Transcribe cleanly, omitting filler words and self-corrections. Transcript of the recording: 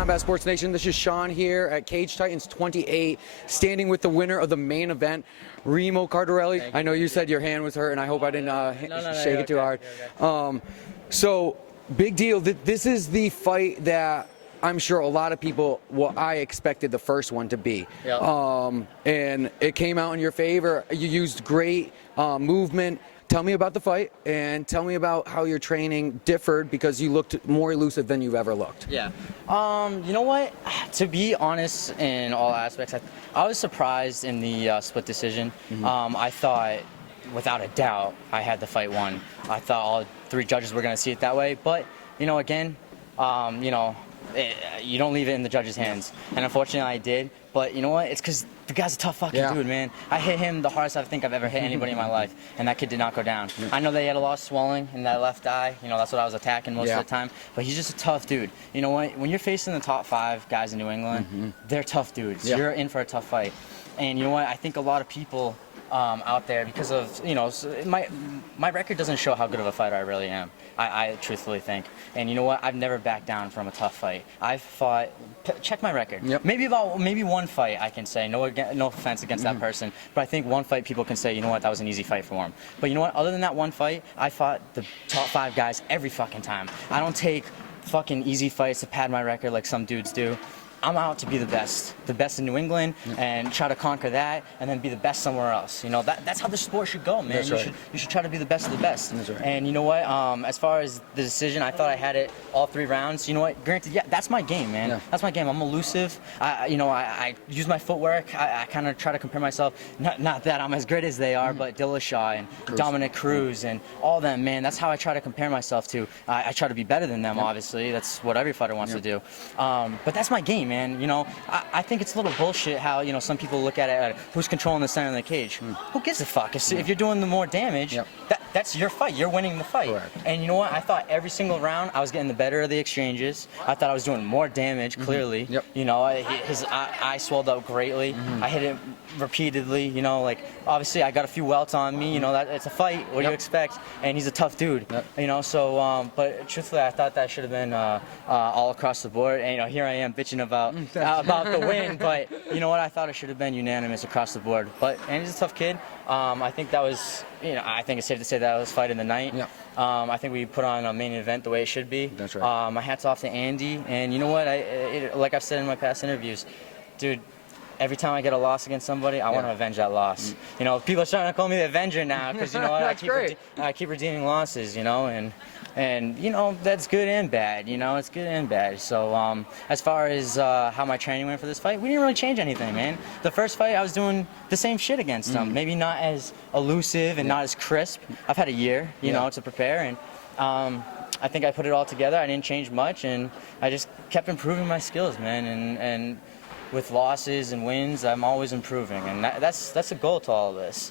Combat Sports Nation. This is Sean here at Cage Titans 28, standing with the winner of the main event, Remo Cardarelli. I know you said your hand was hurt, and I hope I didn't shake it too hard. So, big deal. This is the fight that I'm sure a lot of people, what I expected the first one to be. Yep. And it came out in your favor. You used great movement. Tell me about the fight, and tell me about how your training differed, because you looked more elusive than you've ever looked. Yeah. You know what? To be honest, in all aspects, I was surprised in the split decision. I thought, without a doubt, I had the fight won. I thought all three judges were going to see it that way. But, you know, again, you don't leave it in the judge's hands. And unfortunately, I did. But you know what? It's because the guy's a tough fucking dude, man. I hit him the hardest I think I've ever hit anybody in my life, and that kid did not go down. I know they had a lot of swelling in that left eye. You know, that's what I was attacking most of the time. But he's just a tough dude. You know what? When you're facing the top 5 guys in New England, they're tough dudes. You're in for a tough fight. And you know what? I think a lot of people out there, because of, you know, my record doesn't show how good of a fighter I really am. I truthfully think. And you know what? I've never backed down from a tough fight. I've fought, check my record. Maybe one fight I can say, no offense against that person, but I think one fight people can say, you know what, that was an easy fight for him. But you know what? Other than that one fight, I fought the top 5 guys every fucking time. I don't take fucking easy fights to pad my record like some dudes do. I'm out to be the best in New England, and try to conquer that, and then be the best somewhere else. You know, that's how the sport should go, man. You should try to be the best of the best. And you know what? As far as the decision, I thought I had it all 3 rounds. You know what? Granted, yeah, that's my game, man. That's my game. I'm elusive. I use my footwork. I kind of try to compare myself. Not that I'm as great as they are, but Dillashaw and Dominic Cruz and all them, man. That's how I try to compare myself to. I try to be better than them, obviously. That's what every fighter wants to do. But that's my game, man. You know, I think it's a little bullshit how, you know, some people look at it, who's controlling the center of the cage. Who gives a fuck? If you're doing the more damage, that's your fight. You're winning the fight. And you know what? I thought every single round I was getting the better of the exchanges. I thought I was doing more damage, clearly. You know, his eye swelled up greatly. I hit it repeatedly. You know, like, obviously I got a few welts on me. You know, it's a fight. What do you expect? And he's a tough dude. You know, so, but truthfully, I thought that should have been all across the board. And, you know, here I am bitching about the win, but you know what? I thought it should have been unanimous across the board. And he's a tough kid. I think that was, you know, I think it's safe to say that was fight of the night. I think we put on a main event the way it should be. My hat's off to Andy, and you know what? Like I've said in my past interviews, dude, every time I get a loss against somebody, I want to avenge that loss. You know, people are starting to call me the Avenger now, because you know what? I keep redeeming losses, you know, and you know, that's good and bad. You know, it's good and bad. So as far as how my training went for this fight, we didn't really change anything, man. The first fight, I was doing the same shit against him. Maybe not as elusive and not as crisp. I've had a year, you know, to prepare, and I think I put it all together. I didn't change much, and I just kept improving my skills, man. And with losses and wins, I'm always improving, and that's the goal to all of this.